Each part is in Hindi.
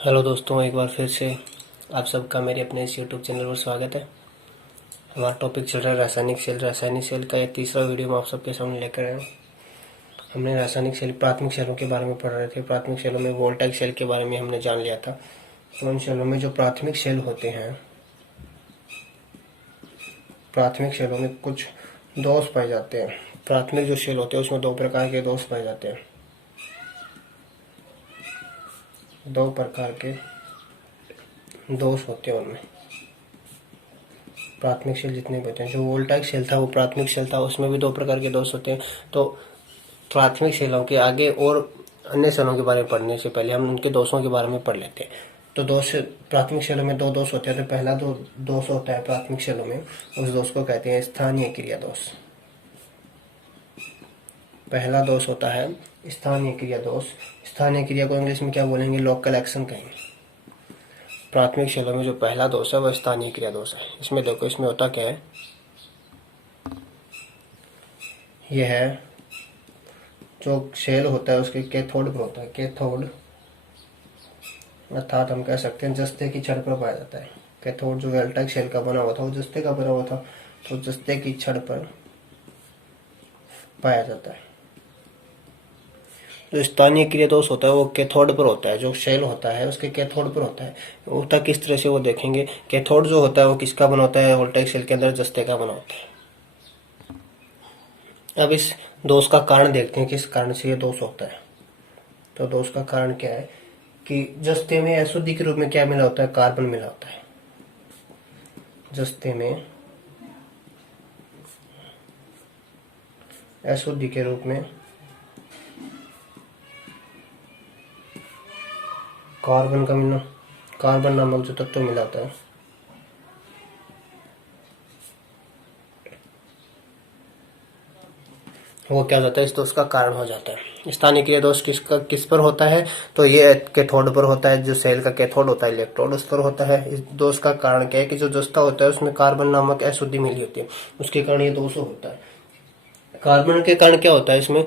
हेलो दोस्तों, एक बार फिर से आप सबका मेरे अपने इस यूट्यूब चैनल पर स्वागत है। हमारा टॉपिक चल रहा है रासायनिक सेल का ये तीसरा वीडियो हम आप सबके सामने लेकर आए हैं। हमने रासायनिक सेल प्राथमिक सेलों के बारे में पढ़ रहे थे। प्राथमिक सेलों में वोल्टाइक सेल के बारे में हमने जान लिया था। तो उन सेलों में जो प्राथमिक सेल होते हैं, प्राथमिक सेलों में कुछ दोष पाए जाते हैं। प्राथमिक जो सेल होते हैं उसमें दो प्रकार के दोष पाए जाते हैं। दो प्रकार के दोष होते हैं उनमें। प्राथमिक सेल जितने भी होते हैं, जो वोल्टाइक सेल था वो प्राथमिक सेल था, उसमें भी दो प्रकार के दोष होते हैं। तो प्राथमिक सेलों के आगे और अन्य सेलों के बारे में पढ़ने से पहले हम उनके दोषों के बारे में पढ़ लेते हैं। तो दोष प्राथमिक सेलों में दो दोष होते हैं। तो पहला दो दोष होता है प्राथमिक सेलों में, उस दोष को कहते हैं स्थानीय क्रिया दोष। पहला दोष होता है स्थानीय क्रिया दोष। स्थानीय क्रिया को इंग्लिश में क्या बोलेंगे? लोकल एक्शन कहेंगे। प्राथमिक सेलों में जो पहला दोष है वह स्थानीय क्रिया दोष है। इसमें देखो, इसमें होता क्या है, यह है जो सेल होता है उसके कैथोड पर होता है। कैथोड अर्थात हम कह सकते हैं जस्ते की छड़ पर पाया जाता है। कैथोड जो वोल्टाइक सेल का बना हुआ था वो जस्ते का बना हुआ था, तो जस्ते की छड़ पर पाया जाता है। जो स्थानीय क्रिया दोष होता है वो कैथोड पर होता है। जो सेल होता है उसके कैथोड पर होता है। होता किस तरह से वो देखेंगे। कैथोड जो होता है वो किसका बना होता है? वोल्टाइक सेल के अंदर जस्ते का बना होता है। अब इस दोष का कारण देखते हैं, किस कारण से ये दोष होता है। तो दोष का कारण क्या है कि जस्ते में अशुद्धि के रूप में क्या मिला होता है? कार्बन मिला होता है। जस्ते में अशुद्धि के रूप में कार्बन नामक जो तत्व मिला होता है। वो क्या हो जाता है? इस दोष का कारण हो जाता है। स्थानीय क्रिया दोष किस पर होता है? तो ये कैथोड पर होता है। जो सेल का कैथोड होता है, इलेक्ट्रोड, उस पर होता है। इस दोष का कारण क्या है कि जो जस्ता होता है उसमें कार्बन नामक अशुद्धि मिली होती है, उसके कारण ये दोष होता है। कार्बन के कारण क्या होता है इसमें?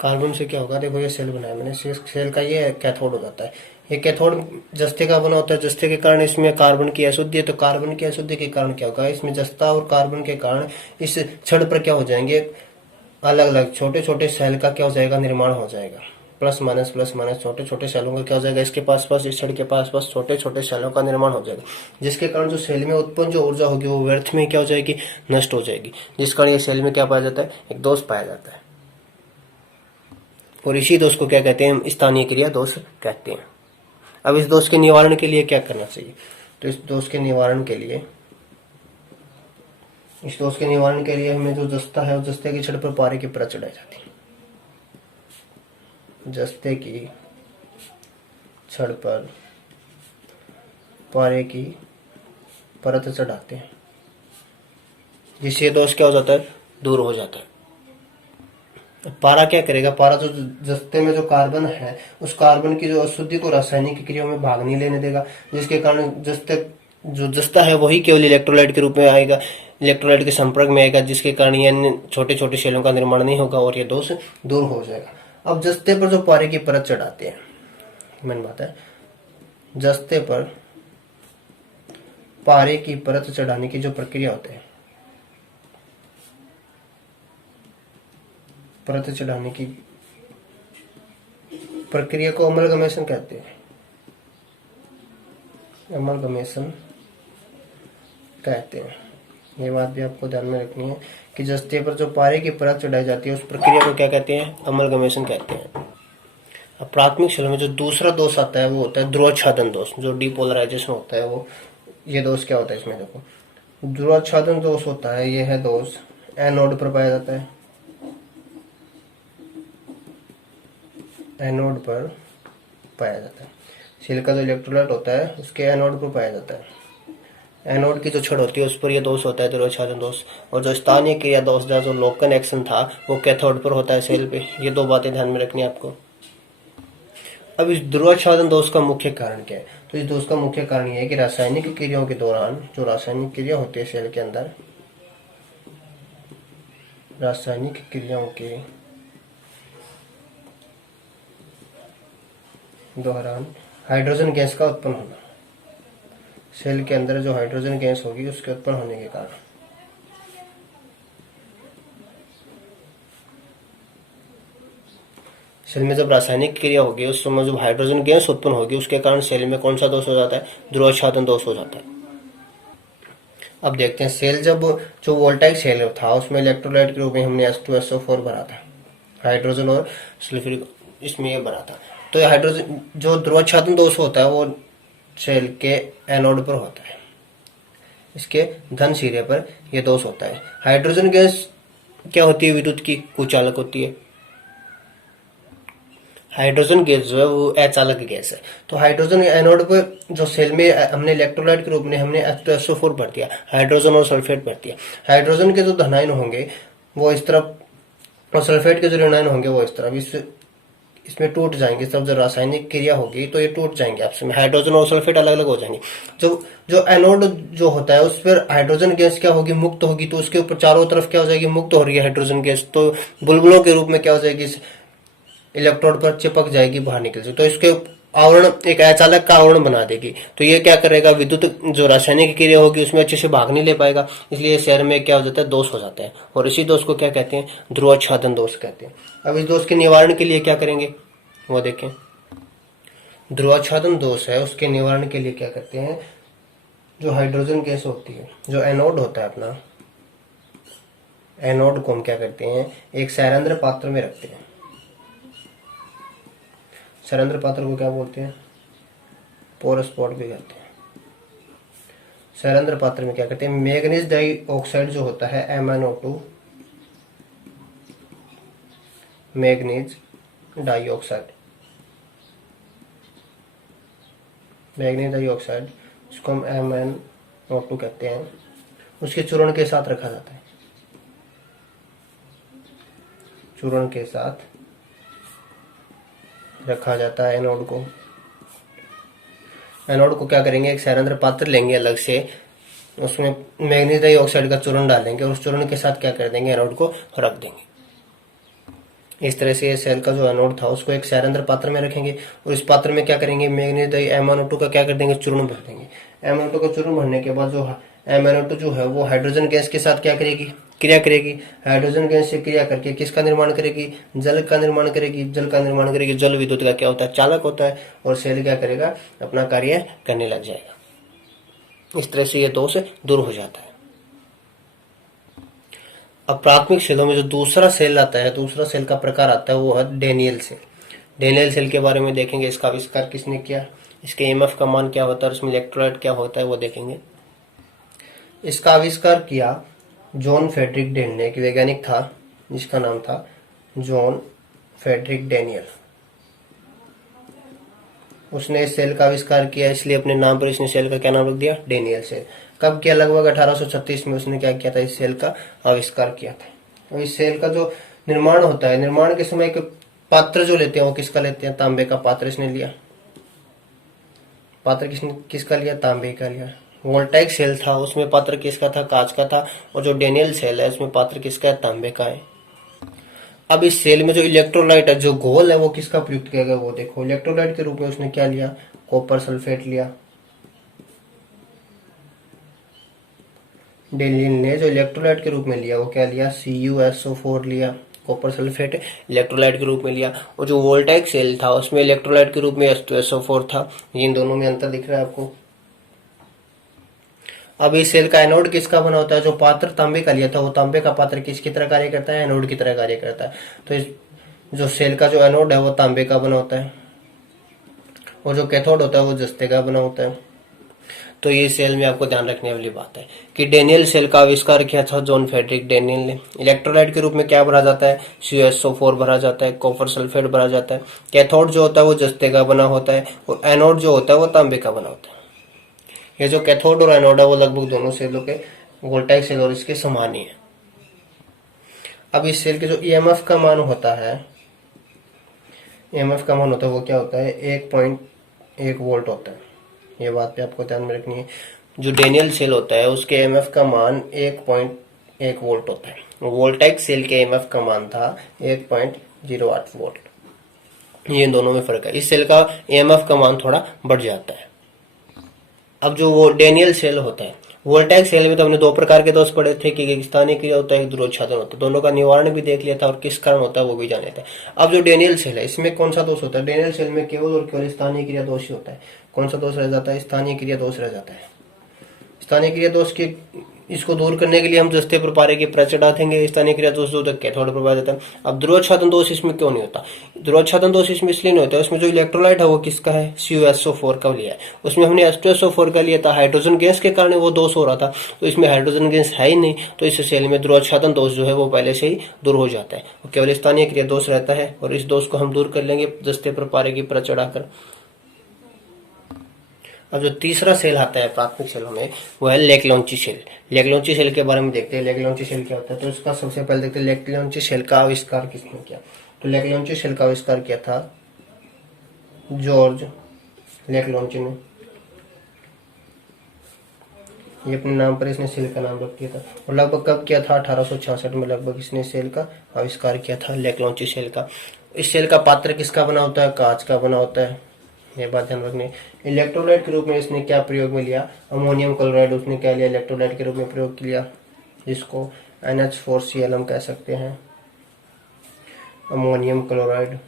कार्बन से क्या होगा? देखो, ये सेल बनाया मैंने, सेल का ये कैथोड हो जाता है। ये कैथोड जस्ते का बना होता है। जस्ते के कारण इसमें कार्बन की अशुद्धि है। तो कार्बन की अशुद्धि के कारण क्या होगा? इसमें जस्ता और कार्बन के कारण इस छड़ पर क्या हो जाएंगे? अलग अलग छोटे छोटे सेल का क्या हो जाएगा? निर्माण हो जाएगा। प्लस माइनस छोटे छोटे सेलों का क्या हो जाएगा? इसके पास पास, इस छड़ के पास पास छोटे छोटे सेलों का निर्माण हो जाएगा, जिसके कारण जो सेल में उत्पन्न जो ऊर्जा होगी वो व्यर्थ में क्या हो जाएगी? नष्ट हो जाएगी। जिस कारण ये सेल में क्या पाया जाता है? एक दोष पाया जाता है। और इसी दोष को क्या कहते हैं? स्थानीय क्रिया दोष कहते हैं। अब इस दोष के निवारण के लिए क्या करना चाहिए? तो इस दोष के निवारण के लिए हमें जो जस्ता है, जस्ते की छड़ पर पारे की परत चढ़ाई जाती है। जस्ते की छड़ पर पारे की परत चढ़ाते हैं, जिससे दोष क्या हो जाता है? दूर हो जाता है। पारा क्या करेगा? पारा जो जस्ते में जो कार्बन है उस कार्बन की जो अशुद्धि को रासायनिक क्रियाओं में भाग नहीं लेने देगा, जिसके कारण जो जस्ता है वही केवल इलेक्ट्रोलाइट के रूप में आएगा, इलेक्ट्रोलाइट के संपर्क में आएगा, जिसके कारण ये छोटे छोटे सेलों का निर्माण नहीं होगा और ये दोष दूर हो जाएगा। अब जस्ते पर जो पारे की परत चढ़ाते हैं, मेन बात है, जस्ते पर पारे की परत चढ़ाने की जो प्रक्रिया होती है, परत चढ़ाने की प्रक्रिया को अमलगमेशन कहते हैं। अमलगमेशन कहते हैं। ये बात भी आपको ध्यान में रखनी है कि जस्ते पर जो पारे की परत चढ़ाई जाती है उस प्रक्रिया को क्या कहते हैं? अमलगमेशन कहते हैं। अब प्राथमिक सेल में जो दूसरा दोष आता है वो होता है ध्रुवाच्छादन दोष। जो डिपोलराइजेशन होता है वो, ये दोष क्या होता है इसमें? देखो, ध्रुवाच्छादन दोष होता है, ये है दोष एनोड पर पाया जाता है। एनोड पर पाया जाता है। सेल का जो इलेक्ट्रोलाइट होता है उसके एनोड पर पाया जाता है। एनोड की जो छड़ होती है उस पर यह दोष होता है, ध्रुवाच्छादन दोष। और जो स्थानीय क्रिया दोष जो लोकल एक्शन था वो कैथोड पर होता है, सेल पे। ये दो बातें ध्यान में रखनी है आपको। अब इस ध्रुवाच्छादन दोष का मुख्य कारण क्या है? तो इस दोष का मुख्य कारण यह है कि रासायनिक क्रियाओं के दौरान जो रासायनिक क्रिया होती है सेल के अंदर, रासायनिक क्रियाओं के दौरान हाइड्रोजन गैस का उत्पन्न होना, सेल के अंदर जो हाइड्रोजन गैस होगी उसके उत्पन्न होने के कारण। सेल में जब रासायनिक क्रिया होगी उस समय जब हाइड्रोजन गैस उत्पन्न होगी उसके कारण सेल में कौन सा दोष हो जाता है, ध्रुवाच्छादन दोष हो जाता है। अब देखते हैं सेल जब जो वोल्टाइक सेल था उसमें इलेक्ट्रोलाइट के रूप में हमने H2SO4 भरा था, हाइड्रोजन और सल्फ्यूरिक इसमें ये भरा था। तो ये हाइड्रोजन जो ध्रुवाच्छादन दोष होता है वो सेल के एनोड पर होता है, इसके धन सिरे पर यह दोष होता है। हाइड्रोजन गैस क्या होती है, विद्युत की कुचालक होती है। हाइड्रोजन गैस जो है वो अचालक गैस है। तो हाइड्रोजन एनोड पर जो सेल में हमने इलेक्ट्रोलाइट के रूप में हमने H2SO4 भर दिया, हाइड्रोजन और सल्फेट भर दिया। हाइड्रोजन के जो धनायन होंगे वो इस तरफ और सल्फेट के जो ऋणायन होंगे वो इस तरफ, इसमें टूट जाएंगे। सब जब रासायनिक क्रिया होगी तो ये टूट जाएंगे, आपस में हाइड्रोजन और सल्फेट अलग अलग हो जाएंगे। जो एनोड जो होता है उस पर हाइड्रोजन गैस क्या होगी, मुक्त होगी। तो उसके ऊपर चारों तरफ क्या हो जाएगी, मुक्त हो रही है हाइड्रोजन गैस, तो बुलबुलों के रूप में क्या हो जाएगी, इलेक्ट्रोड पर चिपक जाएगी, बाहर निकल जाएगी। तो इसके आवरण एक अचालक का आवरण बना देगी। तो ये क्या करेगा, विद्युत जो रासायनिक क्रिया होगी उसमें अच्छे से भाग नहीं ले पाएगा, इसलिए शरीर में क्या हो जाता है, दोष हो जाता है। और इसी दोष को क्या कहते हैं, ध्रुवाच्छादन दोष कहते हैं। अब इस दोष के निवारण के लिए क्या करेंगे वो देखें। ध्रुवाच्छादन दोष है उसके निवारण के लिए क्या करते हैं, जो हाइड्रोजन गैस होती है, जो एनोड होता है अपना, एनोड को हम क्या करते हैं, एक सैरंध्र पात्र में रखते हैं। सैरंध्र पात्र को क्या बोलते हैं, पोरस पॉट भी कहते हैं। सैरंध्र पात्र में क्या करते हैं, मैग्नीज डाइऑक्साइड जो होता है MnO2, manganese dioxide, manganese dioxide इसको हम MnO2 कहते हैं, उसके चूर्ण के साथ रखा जाता है। चूर्ण के साथ रखा जाता है एनोड को। एनोड को क्या करेंगे, एक सैरंध्र पात्र लेंगे अलग से, उसमें मैग्नीज डाइऑक्साइड का चूर्ण डालेंगे और उस चूर्ण के साथ क्या कर देंगे, एनोड को रख देंगे। इस तरह से सेल का जो एनोड था उसको एक सैरंध्र पात्र में रखेंगे और इस पात्र में क्या करेंगे, मैग्नीज MnO2 का क्या कर देंगे, चूर्ण भर देंगे। MnO2 का चूर्ण भरने के बाद जो MnO2 जो है वो हाइड्रोजन गैस के साथ क्या करेगी, क्रिया करेगी। हाइड्रोजन गैस से क्रिया करके किसका निर्माण करेगी, जल का निर्माण करेगी। जल का निर्माण करेगी, जल विद्युत का क्या होता है, चालक होता है, और सेल क्या करेगा, अपना कार्य करने लग जाएगा। इस तरह से ये दोष दूर हो जाता है। अब प्राथमिक सेलों में जो दूसरा सेल आता है, दूसरा सेल का प्रकार आता है वो है डेनियल सेल। डेनियल सेल के बारे में देखेंगे, इसका आविष्कार किसने किया, इसके EMF का मान क्या होता है, उसमें इलेक्ट्रोलाइट क्या होता है वो देखेंगे। इसका आविष्कार किया जॉन फ्रेडरिक डेनियल ने, एक वैज्ञानिक था जिसका नाम था जॉन फ्रेडरिक डेनियल। उसने इस सेल का आविष्कार किया, इसलिए अपने नाम पर इसने सेल का क्या नाम रख दिया, डेनियल सेल। कब किया, लगभग 1836 में उसने क्या किया था, इस सेल का आविष्कार किया था। और इस सेल का जो निर्माण होता है, निर्माण के समय के पात्र जो लेते हैं वो किसका लेते हैं, तांबे का पात्र इसने लिया। पात्र किसका लिया, तांबे का लिया। वोल्टाइक सेल था उसमें पात्र किसका था, कांच का था। और जो डेनियल सेल है उसमें पात्र किसका है, तांबे का है। अब इस सेल में जो इलेक्ट्रोलाइट है, जो घोल है, वो किसका प्रयुक्त किया गया वो देखो। इलेक्ट्रोलाइट के रूप में उसने क्या लिया, कॉपर सल्फेट लिया। डेनियल ने जो इलेक्ट्रोलाइट के रूप में लिया वो क्या लिया, CuSO4 लिया, कॉपर सल्फेट इलेक्ट्रोलाइट के रूप में लिया। और जो वोल्टाइक सेल था उसमें इलेक्ट्रोलाइट के रूप में H2SO4 था। इन दोनों में अंतर दिख रहा है आपको। अब इस सेल का एनोड किसका बना होता है, जो पात्र तांबे का लिया था वो तांबे का पात्र किसकी तरह कार्य करता है, एनोड की तरह कार्य करता है। तो इस जो सेल का जो एनोड है वो तांबे का बना होता है और जो कैथोड होता है वो जस्ते का बना होता है। तो ये सेल में आपको ध्यान रखने वाली बात है कि डेनियल सेल का आविष्कार किया था जॉन फ्रेडरिक डेनियल ने। इलेक्ट्रोलाइट के रूप में क्या भरा जाता है, CuSO4 भरा जाता है, कॉपर सल्फेट भरा जाता है। कैथोड जो होता है वो जस्ते का बना होता है और एनोड जो होता है वो तांबे का बना होता है। ये जो कैथोड और एनोड है वो लगभग दोनों सेलों के वोल्टाइक सेल और इसके समान ही है। अब इस सेल के जो EMF का मान होता है, EMF का मान होता है वो क्या होता है, 1.1 वोल्ट होता है। ये बात पे आपको ध्यान में रखनी है। जो डेनियल सेल होता है उसके EMF का मान 1.1 वोल्ट होता है। वोल्टाइक सेल के EMF का मान था 1.08 वोल्ट। ये इन दोनों में फर्क है। इस सेल का ईएमएफ का मान थोड़ा बढ़ जाता है। अब जो वो डेनियल सेल होता है, वोल्टेज सेल में तो हमने दो प्रकार के दोष पढ़े थे कि एक स्थानीय क्रिया होता है, एक ध्रुवोच्छादन होता है। दोनों का निवारण भी देख लिया था और किस कारण होता है वो भी जान लेते हैं। अब जो डेनियल सेल है इसमें कौन सा दोष होता है? डेनियल सेल में केवल और केवल स्थानीय क्रिया दोष ही होता है। कौन सा दोष रह जाता है? स्थानीय क्रिया दोष रह जाता है। स्थानीय क्रिया दोष के इसको दूर करने के लिए हम जस्ते प्रपारे की प्रचड़ा देंगे। स्थानीय क्रिया दोष जो तक कैथोड प्रभाव देता है। अब ध्रुवोच्छादन दोष इसमें क्यों नहीं होता? ध्रुवोच्छादन दोष इसमें इसलिए नहीं होता, उसमें जो इलेक्ट्रोलाइट है वो किसका है? CuSO4 का लिया है। उसमें हमने H2SO4 का लिया था, हाइड्रोजन गैस के कारण वो दोष हो रहा था, तो इसमें हाइड्रोजन गैस है ही नहीं, तो इस सेल में ध्रुवोच्छादन दोष जो है वो पहले से ही दूर हो जाता है। वो केवल स्थानीय क्रिया दोष रहता है और इस दोष को हम दूर कर लेंगे जस्ते प्रपारे की प्रचढ़ाकर। अब जो तीसरा सेल आता है प्राथमिक सेलों में वो है लेक-लॉन्ची सेल। लेक-लॉन्ची सेल के बारे में देखते हैं। लेक-लॉन्ची सेल क्या होता है? तो इसका सबसे पहले देखते हैं लेक-लॉन्ची सेल का आविष्कार किसने किया। तो लेक-लॉन्ची सेल का आविष्कार किया था जॉर्ज लेक-लॉन्ची ने। ये अपने नाम पर इसने सेल का नाम रख दिया था। और लगभग कब किया था? 1866 में लगभग इसने सेल का आविष्कार किया था, लेक-लॉन्ची सेल का। इस सेल का पात्र किसका बना होता है? कांच का बना होता है, ये बात ध्यान रखनी। इलेक्ट्रोलाइट के रूप में इसने क्या प्रयोग में लिया? अमोनियम क्लोराइड उसने क्या लिया? इलेक्ट्रोलाइट के रूप में प्रयोग किया, जिसको NH4Cl हम कह सकते हैं, अमोनियम क्लोराइड।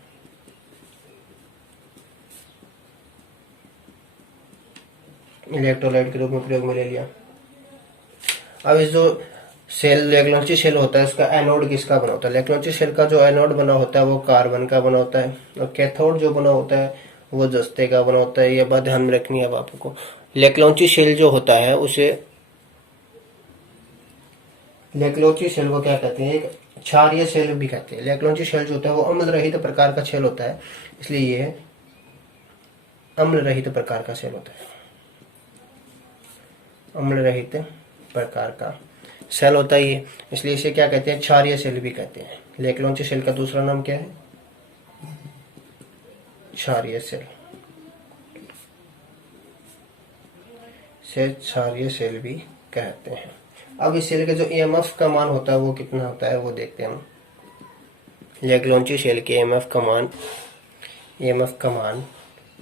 इलेक्ट्रोलाइट के रूप में प्रयोग में ले लिया। अब इस जो सेल लेक-लॉन्ची सेल होता है उसका एनोड किसका बना होता है? लेक-लॉन्ची सेल का जो एनोड बना होता है वो कार्बन का बना होता है और कैथोड जो बना होता है वो जस्ते का बना होता है। ये बात ध्यान में रखनी है अब आपको। लेक-लॉन्ची सेल जो होता है उसे लेक-लॉन्ची सेल को क्या कहते हैं? एक क्षारीय सेल भी कहते हैं। लेक-लॉन्ची सेल जो होता है वो अम्ल रहित प्रकार का सेल होता है, इसलिए ये अम्ल रहित प्रकार का सेल होता है। अम्ल रहित प्रकार का सेल होता है ये, इसलिए इसे क्या कहते हैं? क्षारीय सेल भी कहते हैं। लेक-लॉन्ची सेल का दूसरा नाम क्या है? क्षारीय सेल। से क्षारीय सेल भी कहते हैं। अब इस सेल के जो ईएमएफ का मान होता है वो कितना होता है वो देखते हैं हम। लेक-लॉन्ची सेल के ईएमएफ का मान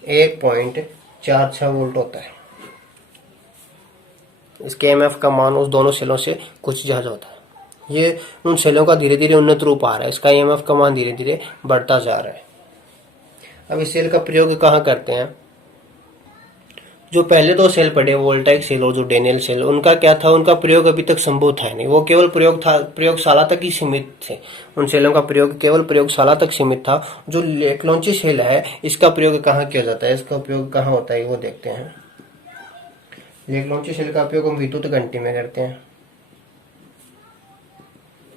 1.46 वोल्ट होता है। इसके ईएमएफ का मान उस दोनों सेलों से कुछ ज्यादा होता है। ये उन सेलों का धीरे धीरे उन्नत रूप आ रहा है, इसका ईएमएफ का मान धीरे धीरे बढ़ता जा रहा है। अब इस सेल का प्रयोग कहाँ करते हैं? जो पहले दो सेल पढ़े, वोल्टाइक सेल और जो डेनियल सेल, उनका क्या था? उनका प्रयोग अभी तक संभव था नहीं। वो केवल प्रयोगशाला तक ही सीमित थे। उन सेलों का प्रयोग केवल प्रयोगशाला तक सीमित था। जो लेक-लॉन्ची सेल है इसका प्रयोग कहाँ किया जाता है? इसका प्रयोग कहाँ होता है वो देखते हैं। लेक-लॉन्ची सेल का प्रयोग हम विद्युत घंटी में करते हैं।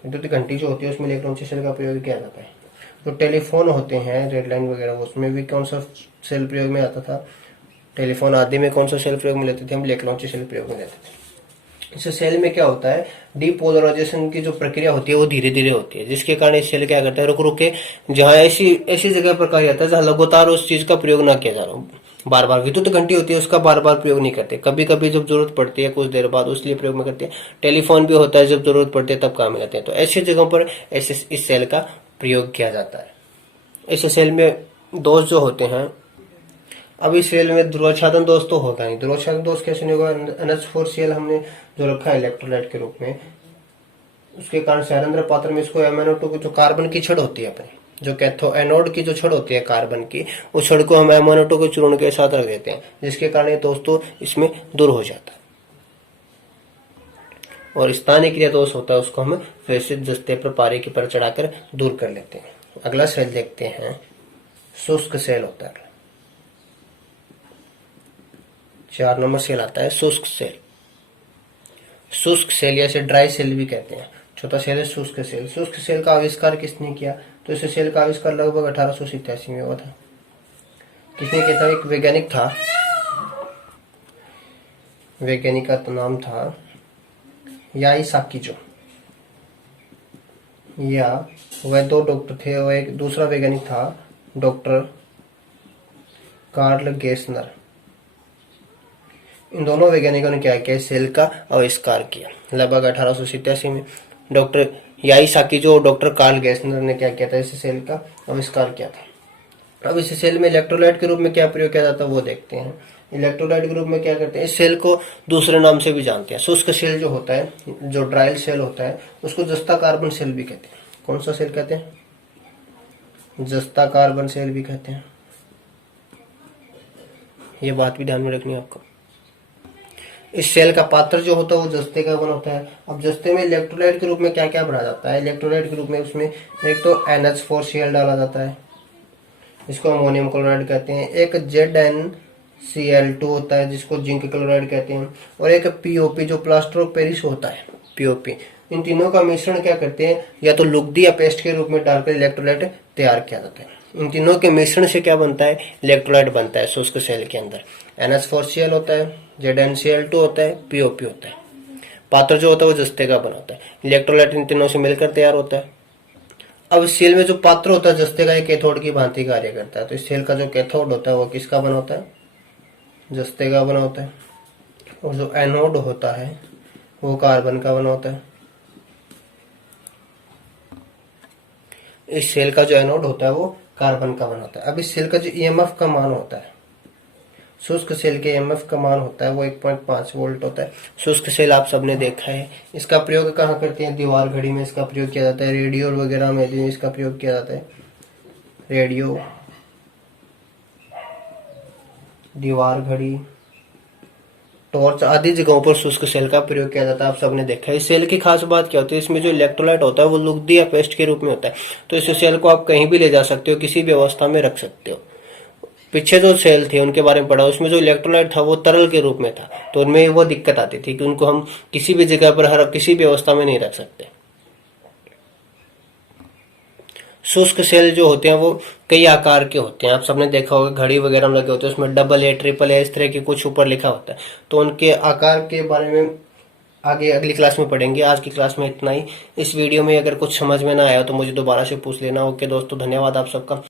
विद्युत घंटी जो होती है उसमें लेक-लॉन्ची सेल का प्रयोग किया जाता है। जो टेलीफोन होते हैं, रेड लाइन वगैरह, उसमें भी कौन सा सेल प्रयोग में आता था? टेलीफोन आदि में कौन सा सेल प्रयोग में लेते थे? हम लेक-लॉन्ची सेल प्रयोग में लेते थे। इस सेल में क्या होता है? डीपोलराइजेशन की जो प्रक्रिया होती है वो धीरे धीरे होती है, जिसके कारण इस सेल क्या करता है? रुक रुक के जहाँ ऐसी जगह पर कहा जाता है जहाँ लगातार उस चीज का प्रयोग ना किया जा रहा हो, बार बार। विद्युत घंटी होती है उसका बार बार प्रयोग नहीं करते, कभी कभी जब जरूरत पड़ती है कुछ देर बाद उसलिए प्रयोग में करते हैं। टेलीफोन भी होता है जब जरूरत पड़ती है तब काम में लाते हैं। तो ऐसी जगहों पर इस सेल का प्रयोग किया जाता है। इस सेल में दोष जो होते हैं, अब इस सेल में ध्रुवोच्छादन दोष तो होगा नहीं। ध्रुवोच्छादन दोष कैसे नहीं होगा? NH4Cl हमने जो रखा है इलेक्ट्रोलाइट के रूप में, उसके कारण सैरंध्र पात्र में इसको MnO2 को जो कार्बन की छड़ होती है अपने, जो कैथो एनोड की जो छड़ होती है कार्बन की, उस छड़ को हम MnO2 के चूर्ण के साथ रख देते हैं, जिसके कारण ये दोस्तों इसमें दूर हो जाता है। और स्थानीय क्रिया दोष होता है उसको हम फिर से जस्ते प्रपारे की पर चढ़ाकर दूर कर लेते हैं। अगला सेल देखते हैं, शुष्क सेल होता है। 4 नंबर सेल आता है शुष्क सेल। शुष्क सेल या इसे ड्राई सेल भी कहते हैं। छोटा सेल है शुष्क सेल। शुष्क सेल का आविष्कार किसने किया? तो इस सेल का आविष्कार लगभग 1887 में हुआ था। किसने किया था? एक वैज्ञानिक था, वैज्ञानिक का नाम था याईसाकीजो, या वह 2 डॉक्टर थे और एक दूसरा वैज्ञानिक था डॉक्टर कार्ल गेसनर। इन दोनों वैज्ञानिकों ने क्या किया? सेल का आविष्कार किया लगभग 1887 में। डॉक्टर याईसाकीजो और डॉक्टर कार्ल गेसनर ने क्या किया था? इस सेल का आविष्कार किया था। अब इस सेल में इलेक्ट्रोलाइट के रूप में क्या प्रयोग किया जाता है वो देखते हैं। इलेक्ट्रोलाइट के रूप में क्या करते हैं, इस सेल को दूसरे नाम से भी जानते हैं। शुष्क सेल जो होता है, जो ड्राई सेल होता है, उसको जस्ता कार्बन सेल भी कहते हैं। कौन सा सेल कहते हैं? जस्ता कार्बन सेल भी कहते हैं। ये बात भी ध्यान में रखनी है आपको। इस सेल का पात्र जो होता है वो जस्ते का बना होता है। अब जस्ते में इलेक्ट्रोलाइट के रूप में क्या क्या भरा जाता है? इलेक्ट्रोलाइट के रूप में उसमें एक तो NH4Cl डाला जाता है, इसको अमोनियम क्लोराइड कहते हैं। एक ZnCl2 होता है जिसको जिंक क्लोराइड कहते हैं। और एक POP जो प्लास्टर ऑफ पेरिस होता है, POP। इन तीनों का मिश्रण क्या करते हैं, या तो लुगदी या पेस्ट के रूप में डालकर इलेक्ट्रोलाइट तैयार किया जाता है। इन तीनों के मिश्रण से क्या बनता है? इलेक्ट्रोलाइट बनता है शुष्क सेल के अंदर। NH4Cl होता है, ZnCl2 होता है, POP होता है। पात्र जो होता है वो जस्ते का बना होता है। इलेक्ट्रोलाइट इन तीनों से मिलकर तैयार होता है। अब इस सेल में जो पात्र होता है जस्ते का, एक कैथोड की भांति कार्य करता है। तो इस सेल का जो कैथोड होता है वो किसका बना होता है? जस्ते का बना होता है। और जो एनोड होता है वो कार्बन का बना होता है। इस सेल का जो एनोड होता है वो कार्बन का बना होता है। अब इस सेल का जो EMF का मान होता है, शुष्क सेल के EMF का मान होता है वो 1.5 वोल्ट होता है। शुष्क सेल आप सबने देखा है। इसका प्रयोग कहाँ करते हैं? दीवार घड़ी में इसका प्रयोग किया जाता है। रेडियो वगैरह में भी इसका प्रयोग किया जाता है। रेडियो, दीवार घड़ी, टॉर्च आदि जगहों पर शुष्क सेल का प्रयोग किया जाता है। आप सबने देखा है। इस सेल की खास बात क्या होती है? इसमें जो इलेक्ट्रोलाइट होता है वो लुगदी या पेस्ट के रूप में होता है। तो इस सेल को आप कहीं भी ले जा सकते हो, किसी भी अवस्था में रख सकते हो। पीछे जो सेल थे उनके बारे में पढ़ा, उसमें जो इलेक्ट्रोलाइट था वो तरल के रूप में था, तो उनमें वो दिक्कत आती थी कि उनको हम किसी भी जगह पर, हर किसी भी अवस्था में नहीं रख सकते। शुष्क सेल जो होते हैं वो कई आकार के होते हैं। आप सबने देखा होगा घड़ी वगैरह में लगे होते हैं, उसमें AA, AAA इस तरह की कुछ ऊपर लिखा होता है। तो उनके आकार के बारे में आगे अगली क्लास में पढ़ेंगे। आज की क्लास में इतना ही। इस वीडियो में अगर कुछ समझ में ना आया तो मुझे दोबारा से पूछ लेना। ओके दोस्तों, धन्यवाद आप सबका।